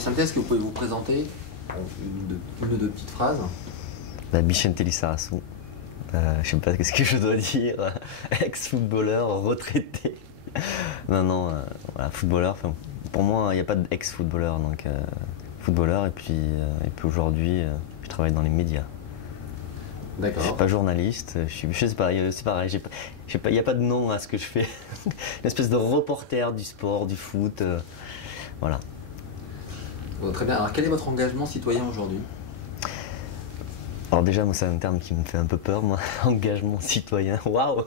Santé, est-ce que vous pouvez vous présenter en une ou deux petites phrases? Vicente Lizarazu, je sais pas ce que je dois dire, ex-footballeur, retraité. Non, voilà, footballeur, pour moi il n'y a pas d'ex-footballeur, donc footballeur et puis aujourd'hui je travaille dans les médias. D'accord. Je suis pas journaliste, je sais pas, c'est pareil, il n'y a pas de nom à ce que je fais. Une espèce de reporter du sport, du foot, voilà. Bon, très bien. Alors quel est votre engagement citoyen aujourd'hui? Alors déjà, moi, c'est un terme qui me fait un peu peur, moi, engagement citoyen, waouh.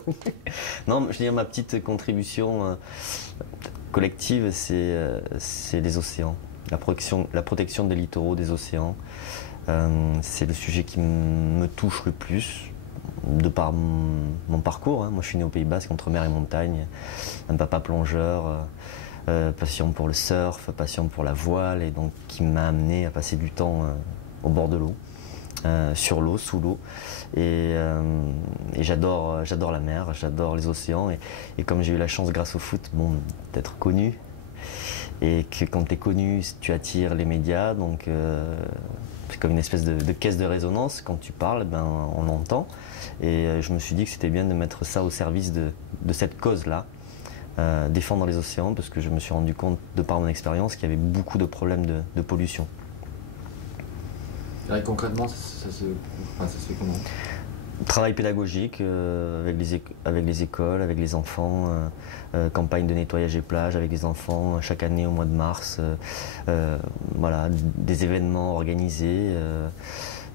Non, je veux dire, ma petite contribution collective, c'est les océans, la protection des littoraux, des océans. C'est le sujet qui me touche le plus, de par mon parcours. Moi, je suis né au Pays Basque, entre mer et montagne, un papa plongeur, passion pour le surf, passion pour la voile, et donc qui m'a amené à passer du temps au bord de l'eau. Sur l'eau, sous l'eau, et j'adore la mer, j'adore les océans, et comme j'ai eu la chance grâce au foot d'être connu, et que quand tu es connu tu attires les médias, donc c'est comme une espèce de caisse de résonance. Quand tu parles, on l'entend, et je me suis dit que c'était bien de mettre ça au service de cette cause-là, défendre les océans, parce que je me suis rendu compte de par mon expérience qu'il y avait beaucoup de problèmes de pollution. Et concrètement, ça se fait comment? Travail pédagogique avec les écoles, avec les enfants, campagne de nettoyage des plages avec les enfants chaque année au mois de mars, voilà, des événements organisés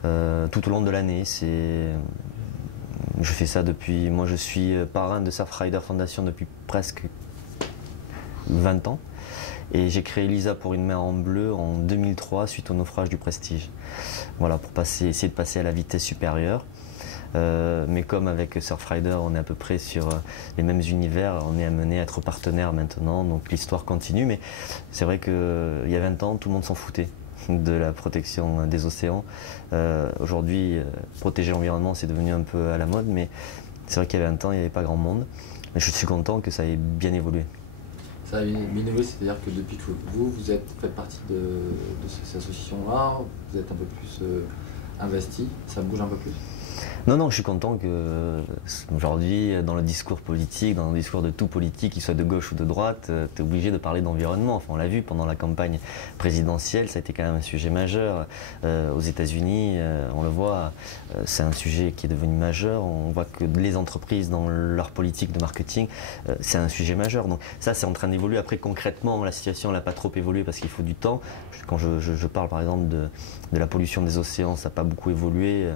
tout au long de l'année. Je fais ça depuis, moi je suis parrain de Surfrider Foundation depuis presque 20 ans. Et j'ai créé Lisa pour une mer en bleu en 2003 suite au naufrage du Prestige. Voilà, pour essayer de passer à la vitesse supérieure. Mais comme avec Surfrider, on est à peu près sur les mêmes univers, on est amené à être partenaire maintenant, donc l'histoire continue. Mais c'est vrai qu'il y a 20 ans, tout le monde s'en foutait de la protection des océans. Aujourd'hui, protéger l'environnement, c'est devenu un peu à la mode, mais c'est vrai qu'il y a 20 ans, il n'y avait pas grand monde. Mais je suis content que ça ait bien évolué. Ça a bien évolué, c'est-à-dire que depuis que vous faites partie de cette association-là, vous êtes un peu plus investi, ça bouge un peu plus? Non, je suis content que aujourd'hui, dans le discours politique, dans le discours de tout politique, qu'il soit de gauche ou de droite, tu es obligé de parler d'environnement. Enfin, on l'a vu pendant la campagne présidentielle, ça a été quand même un sujet majeur. Aux États-Unis, on le voit, c'est un sujet qui est devenu majeur. On voit que les entreprises, dans leur politique de marketing, c'est un sujet majeur. Donc ça, c'est en train d'évoluer. Après, concrètement, la situation n'a pas trop évolué parce qu'il faut du temps. Quand je parle par exemple de la pollution des océans, ça n'a pas beaucoup évolué.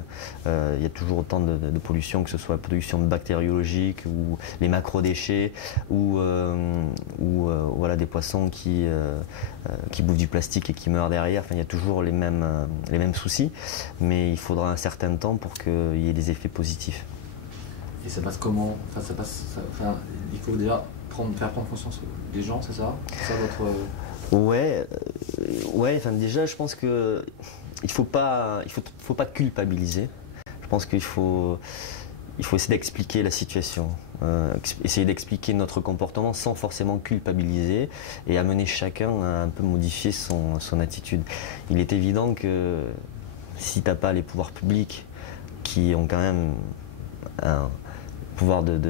Il y a toujours autant de pollution, que ce soit la pollution bactériologique ou les macrodéchets ou voilà, des poissons qui bouffent du plastique et qui meurent derrière. Enfin, il y a toujours les mêmes soucis, mais il faudra un certain temps pour qu'il y ait des effets positifs. Et ça passe comment? Il faut déjà faire prendre conscience des gens, c'est ça? C'est ça votre... Ouais, enfin déjà je pense que il faut pas culpabiliser. Je pense qu'il faut essayer d'expliquer la situation, essayer d'expliquer notre comportement sans forcément culpabiliser, et amener chacun à un peu modifier son attitude. Il est évident que si tu n'as pas les pouvoirs publics qui ont quand même un pouvoir de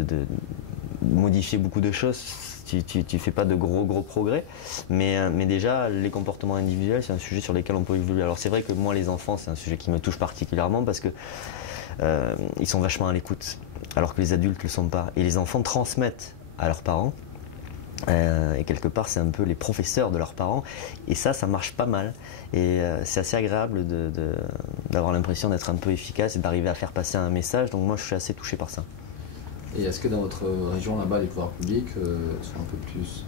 modifier beaucoup de choses, tu fais pas de gros progrès, mais déjà les comportements individuels, c'est un sujet sur lequel on peut évoluer. Alors c'est vrai que moi, les enfants, c'est un sujet qui me touche particulièrement parce que ils sont vachement à l'écoute, alors que les adultes ne le sont pas. Et les enfants transmettent à leurs parents, et quelque part c'est un peu les professeurs de leurs parents, et ça marche pas mal, et c'est assez agréable d'avoir l'impression d'être un peu efficace et d'arriver à faire passer un message. Donc moi je suis assez touché par ça. Et est-ce que dans votre région là-bas, les pouvoirs publics sont un peu plus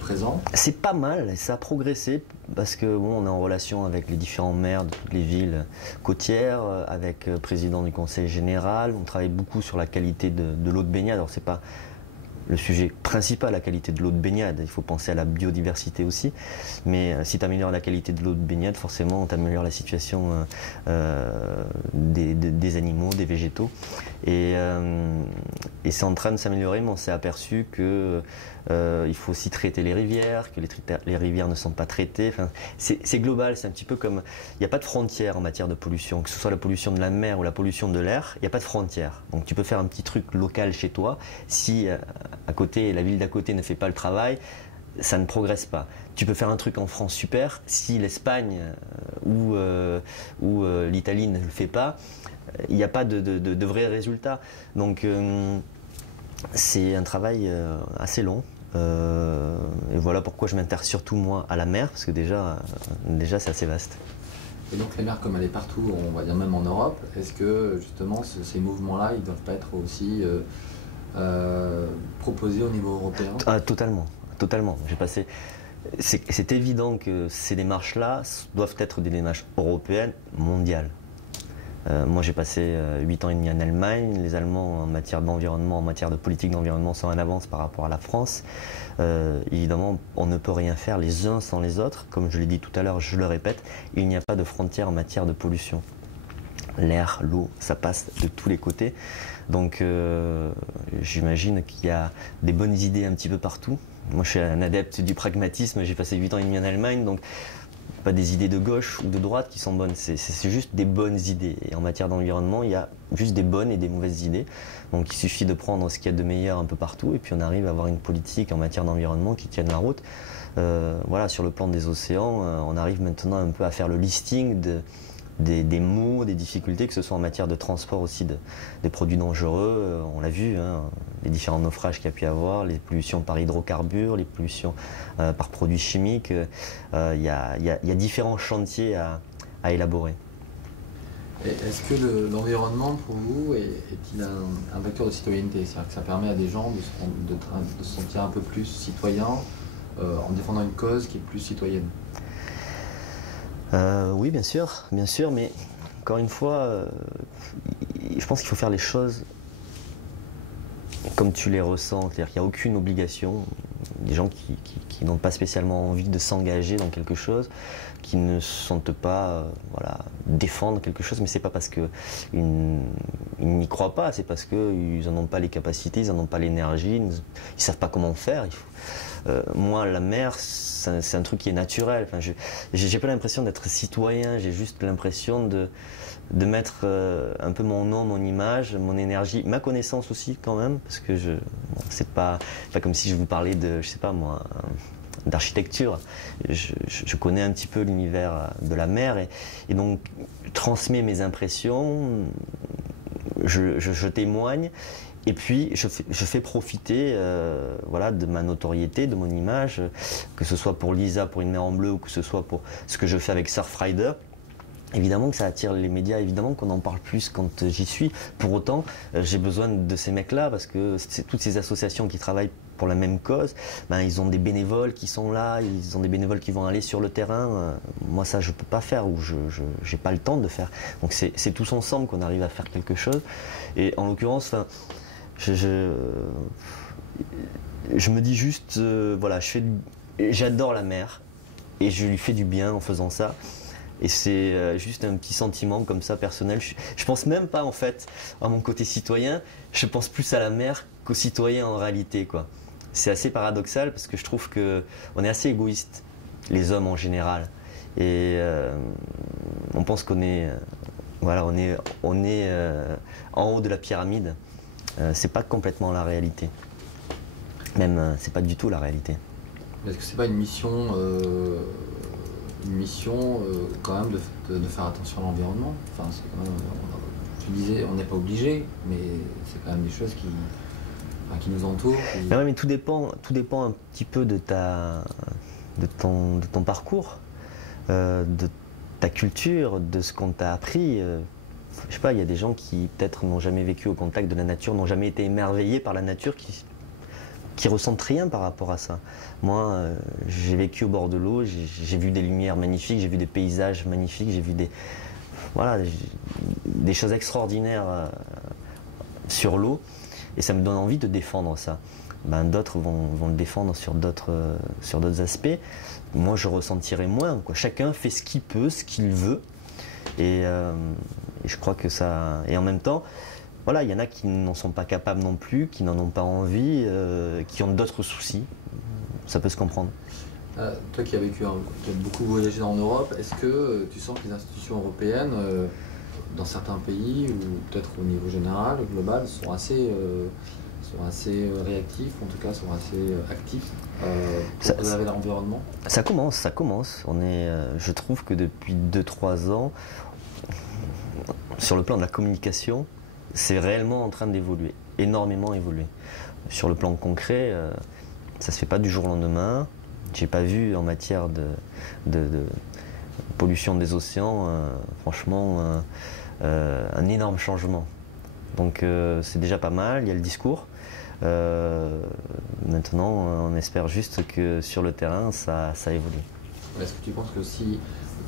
présents? C'est pas mal, ça a progressé parce que on est en relation avec les différents maires de toutes les villes côtières, avec le président du conseil général. On travaille beaucoup sur la qualité de l'eau de baignade. Alors c'est pas le sujet principal, la qualité de l'eau de baignade. Il faut penser à la biodiversité aussi. Mais si tu améliores la qualité de l'eau de baignade, forcément, tu améliores la situation des animaux, des végétaux. Et c'est en train de s'améliorer, mais on s'est aperçu que il faut aussi traiter les rivières, que les rivières ne sont pas traitées. Enfin, c'est global, c'est un petit peu comme... Il n'y a pas de frontières en matière de pollution, que ce soit la pollution de la mer ou la pollution de l'air, il n'y a pas de frontières. Donc tu peux faire un petit truc local chez toi, si à côté, la ville d'à côté ne fait pas le travail, ça ne progresse pas. Tu peux faire un truc en France super, si l'Espagne ou l'Italie ne le fait pas, il n'y a pas de vrais résultats. Donc c'est un travail assez long. Et voilà pourquoi je m'intéresse surtout moi à la mer, parce que déjà c'est assez vaste. Et donc les mers, comme elle est partout, on va dire même en Europe, est-ce que justement ces mouvements-là, ils ne doivent pas être aussi proposés au niveau européen? Totalement. C'est évident que ces démarches-là doivent être des démarches européennes, mondiales. Moi j'ai passé 8 ans et demi en Allemagne. Les Allemands en matière d'environnement, en matière de politique d'environnement sont en avance par rapport à la France. Évidemment, on ne peut rien faire les uns sans les autres. Comme je l'ai dit tout à l'heure, je le répète, il n'y a pas de frontières en matière de pollution. L'air, l'eau, ça passe de tous les côtés. Donc j'imagine qu'il y a des bonnes idées un petit peu partout. Moi je suis un adepte du pragmatisme, j'ai passé 8 ans et demi en Allemagne, donc pas des idées de gauche ou de droite qui sont bonnes, c'est juste des bonnes idées. Et en matière d'environnement, il y a juste des bonnes et des mauvaises idées. Donc il suffit de prendre ce qu'il y a de meilleur un peu partout et puis on arrive à avoir une politique en matière d'environnement qui tienne la route. Voilà, sur le plan des océans, on arrive maintenant un peu à faire le listing des maux, des difficultés, que ce soit en matière de transport aussi des produits dangereux. On l'a vu, hein, les différents naufrages qu'il y a pu y avoir, les pollutions par hydrocarbures, les pollutions par produits chimiques. Il y a différents chantiers à élaborer. Est-ce que l'environnement pour vous est-il un vecteur de citoyenneté? C'est-à-dire que ça permet à des gens de se sentir un peu plus citoyens en défendant une cause qui est plus citoyenne? Oui, bien sûr, mais encore une fois, je pense qu'il faut faire les choses comme tu les ressens. C'est-à-dire qu'il n'y a aucune obligation. Des gens qui n'ont pas spécialement envie de s'engager dans quelque chose, qui ne sentent pas défendre quelque chose, mais c'est pas parce qu'ils n'y croient pas, c'est parce qu'ils n'en ont pas les capacités, ils n'en ont pas l'énergie, ils ne savent pas comment faire. Moi, la mer, c'est un truc qui est naturel. Enfin, j'ai pas l'impression d'être citoyen, j'ai juste l'impression de mettre un peu mon nom, mon image, mon énergie, ma connaissance aussi quand même, parce que c'est pas comme si je vous parlais de, je sais pas moi, d'architecture. Je connais un petit peu l'univers de la mer et donc je transmets mes impressions, je témoigne. Et puis je fais profiter de ma notoriété, de mon image, que ce soit pour Lisa, pour Une mer en bleu, ou que ce soit pour ce que je fais avec Surfrider. Évidemment que ça attire les médias, évidemment qu'on en parle plus quand j'y suis. Pour autant, j'ai besoin de ces mecs-là parce que toutes ces associations qui travaillent pour la même cause, ils ont des bénévoles qui sont là, ils ont des bénévoles qui vont aller sur le terrain. Moi, ça, je peux pas faire ou je n'ai pas le temps de faire. Donc c'est tous ensemble qu'on arrive à faire quelque chose. Et en l'occurrence, je me dis juste, j'adore la mer et je lui fais du bien en faisant ça. Et c'est juste un petit sentiment comme ça personnel. Je pense même pas en fait à mon côté citoyen, je pense plus à la mer qu'aux citoyens en réalité, quoi. C'est assez paradoxal parce que je trouve qu'on est assez égoïste, les hommes en général. Et on pense qu'on est, on est en haut de la pyramide. C'est pas complètement la réalité. Même, c'est pas du tout la réalité. Est-ce que c'est pas une mission quand même de faire attention à l'environnement? Enfin, c'est quand même, tu disais, on n'est pas obligé, mais c'est quand même des choses qui nous entourent. Mais tout dépend un petit peu de ton parcours, de ta culture, de ce qu'on t'a appris. Je sais pas, il y a des gens qui peut-être n'ont jamais vécu au contact de la nature, n'ont jamais été émerveillés par la nature, qui ressentent rien par rapport à ça. Moi, j'ai vécu au bord de l'eau, j'ai vu des lumières magnifiques, j'ai vu des paysages magnifiques, j'ai vu des choses extraordinaires sur l'eau, et ça me donne envie de défendre ça. D'autres vont le défendre sur d'autres aspects. Moi, je ressentirai moins, quoi. Chacun fait ce qu'il peut, ce qu'il veut, et je crois que ça... Et en même temps, il y en a qui n'en sont pas capables non plus, qui n'en ont pas envie, qui ont d'autres soucis. ça peut se comprendre. Toi qui as vécu, qui as beaucoup voyagé en Europe, est-ce que tu sens que les institutions européennes, dans certains pays, ou peut-être au niveau général, global, sont assez réactifs, en tout cas sont assez actifs pour préserver l'environnement? Ça commence. Je trouve que depuis 2-3 ans, sur le plan de la communication, c'est réellement en train d'évoluer, énormément évoluer. Sur le plan concret, ça se fait pas du jour au lendemain. J'ai pas vu en matière de pollution des océans, franchement, un énorme changement. Donc c'est déjà pas mal, il y a le discours. Maintenant, on espère juste que sur le terrain, ça évolue. Est-ce que tu penses que si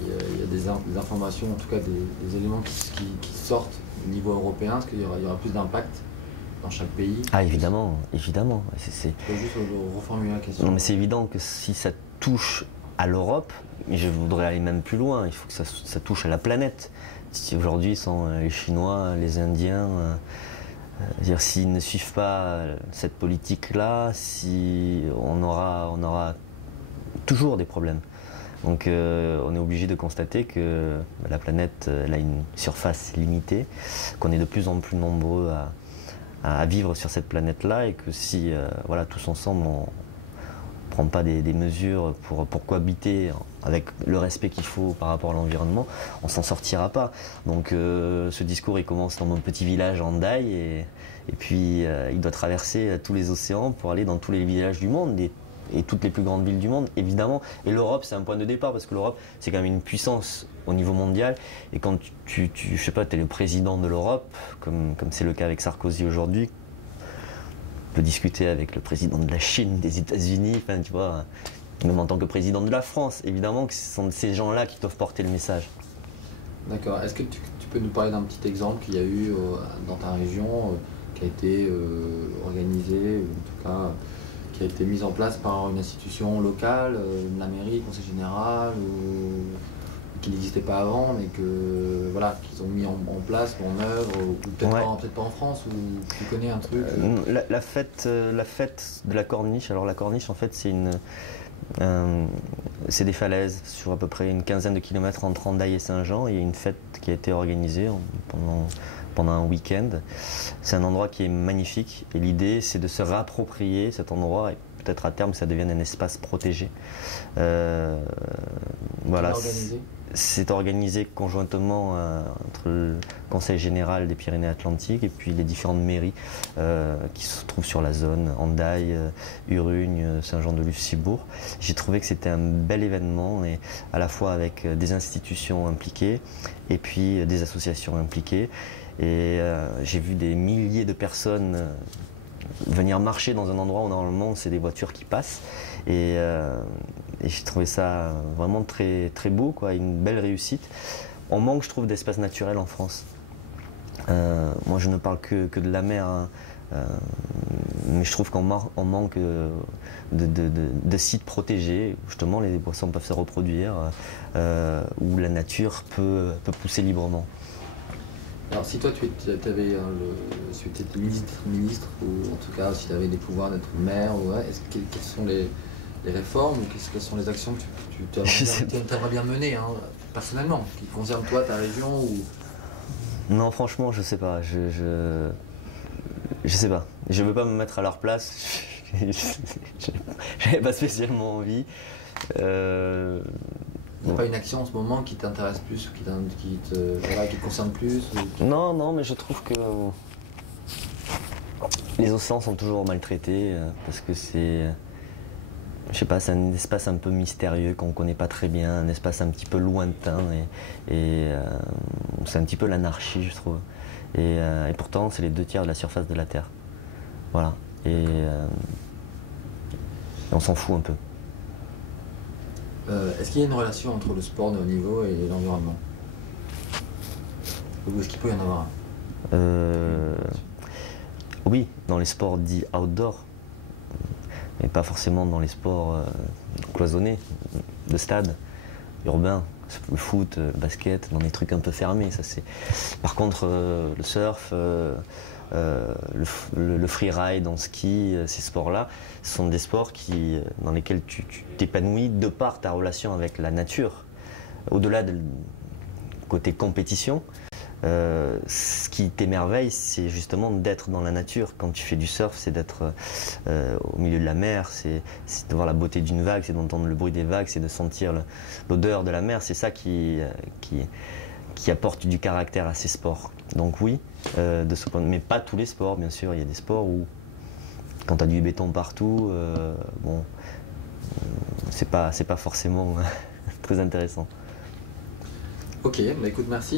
il y a des informations, en tout cas des éléments qui sortent au niveau européen, est-ce qu'il y aura plus d'impact dans chaque pays? Ah évidemment. Je peux juste reformuler la question. Non mais c'est évident que si ça touche à l'Europe, je voudrais aller même plus loin, il faut que ça touche à la planète. Si aujourd'hui sont les Chinois, les Indiens, s'ils ne suivent pas cette politique-là, on aura toujours des problèmes. Donc on est obligé de constater que la planète elle a une surface limitée, qu'on est de plus en plus nombreux à vivre sur cette planète-là et que si tous ensemble on ne prend pas des mesures pour cohabiter avec le respect qu'il faut par rapport à l'environnement, on s'en sortira pas. Donc ce discours il commence dans mon petit village en Daï et puis il doit traverser tous les océans pour aller dans tous les villages du monde et toutes les plus grandes villes du monde évidemment. Et l'Europe c'est un point de départ parce que l'Europe c'est quand même une puissance au niveau mondial et quand je sais pas, tu es le président de l'Europe comme c'est le cas avec Sarkozy aujourd'hui, on peut discuter avec le président de la Chine, des États-Unis, enfin tu vois, même en tant que président de la France, évidemment que ce sont ces gens-là qui doivent porter le message. D'accord. Est-ce que tu peux nous parler d'un petit exemple qu'il y a eu dans ta région, qui a été organisé, ou en tout cas qui a été mise en place par une institution locale, la mairie, le conseil général, ou qui n'existait pas avant, mais qu'ils ont mis en place ou en œuvre, ou peut-être pas en France, ou tu connais un truc la fête de la Corniche. Alors la Corniche, en fait, c'est des falaises sur à peu près une quinzaine de kilomètres entre Hendaye et Saint-Jean. Il y a une fête qui a été organisée pendant un week-end. C'est un endroit qui est magnifique et l'idée c'est de se réapproprier cet endroit et peut-être à terme ça devienne un espace protégé. Voilà. C'est organisé conjointement entre le Conseil général des Pyrénées-Atlantiques et puis les différentes mairies qui se trouvent sur la zone, Hendaye, Urugne, Saint-Jean-de-Luz, Cibourg. J'ai trouvé que c'était un bel événement et à la fois avec des institutions impliquées et puis des associations impliquées. Et j'ai vu des milliers de personnes venir marcher dans un endroit où normalement c'est des voitures qui passent et j'ai trouvé ça vraiment très, très beau, quoi, une belle réussite. On manque, je trouve, d'espace naturel en France. Moi je ne parle que de la mer, hein, mais je trouve qu'on manque de sites protégés où justement les poissons peuvent se reproduire, où la nature peut pousser librement. Alors si toi tu étais ministre, ou en tout cas si tu avais des pouvoirs d'être maire, quelles sont les réformes ou quelles sont les actions que tu aimerais bien mener, hein, personnellement, qui concernent toi, ta région ou... Non, franchement, je sais pas. Je sais pas. Je veux pas me mettre à leur place. J'avais pas spécialement envie. Il n'y a pas une action en ce moment qui t'intéresse plus ou qui te concerne plus Non, mais je trouve que les océans sont toujours maltraités parce que c'est un espace un peu mystérieux qu'on ne connaît pas très bien, un espace un petit peu lointain et c'est un petit peu l'anarchie, je trouve. Et pourtant, c'est les 2/3 de la surface de la Terre. Voilà. Et on s'en fout un peu. Est-ce qu'il y a une relation entre le sport de haut niveau et l'environnement? Ou est-ce qu'il peut y en avoir un? Oui, dans les sports dits outdoor, mais pas forcément dans les sports cloisonnés, de stade, urbains. le foot, le basket, dans des trucs un peu fermés. Ça, par contre, le surf, le freeride en ski, ces sports-là, ce sont des sports dans lesquels tu t'épanouis de par ta relation avec la nature. Au-delà du côté compétition, ce qui t'émerveille, c'est justement d'être dans la nature. Quand tu fais du surf, c'est d'être au milieu de la mer, c'est de voir la beauté d'une vague, c'est d'entendre le bruit des vagues, c'est de sentir l'odeur de la mer. C'est ça qui apporte du caractère à ces sports. Donc oui, de ce point de vue, mais pas tous les sports, bien sûr. Il y a des sports où, quand tu as du béton partout, bon, c'est pas forcément très intéressant. Ok, bah écoute, merci.